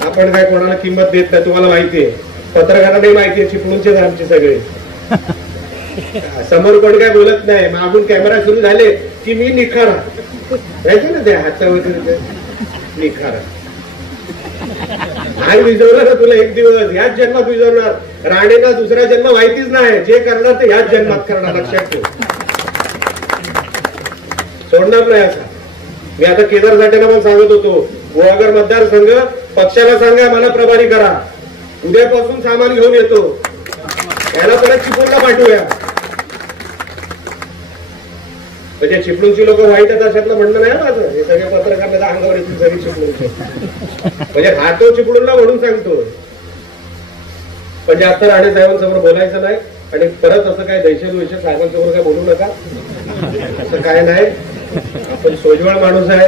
आपण काय कोणाला किंमत देत नाही, तुम्हाला माहितीये. पत्रकारांनाही माहितीये चिपळूणचेच आमचे सगळे. समोर कोण काय बोलत नाही, मागून कॅमेरा सुरू झाले की मी निखारा राहायचं ना, त्या हातावर निखारा. आई विजवलं ना तुला एक दिवस, ह्याच जन्मात विजवणार. राणेला दुसरा जन्म माहितीच नाही, जे करणार ते ह्याच जन्मात करणार, लक्षात ठेव. सोडणार नाही असं. मी आता केदार साठेंना पण सांगत होतो, गुहागर मतदारसंघ पक्षाला सांगा मला प्रभारी करा, उद्यापासून सामान घेऊन येतो, याला परत चिपळूणला पाठवूया. म्हणजे चिपळूणची लोक वाईट आहेत अशातलं म्हणणं नाही माझं. हे सगळे पत्रकार अंगावर येतील सगळे चिपळूणचे, म्हणजे राहतो चिपळूणला म्हणून सांगतो. पण जास्त राणे साहेबांसमोर बोलायचं नाही, आणि परत असं काय दहशत साहेबांसमोर काय बोलू नका, असं काय नाही. आपण सोजवळ माणूस आहे.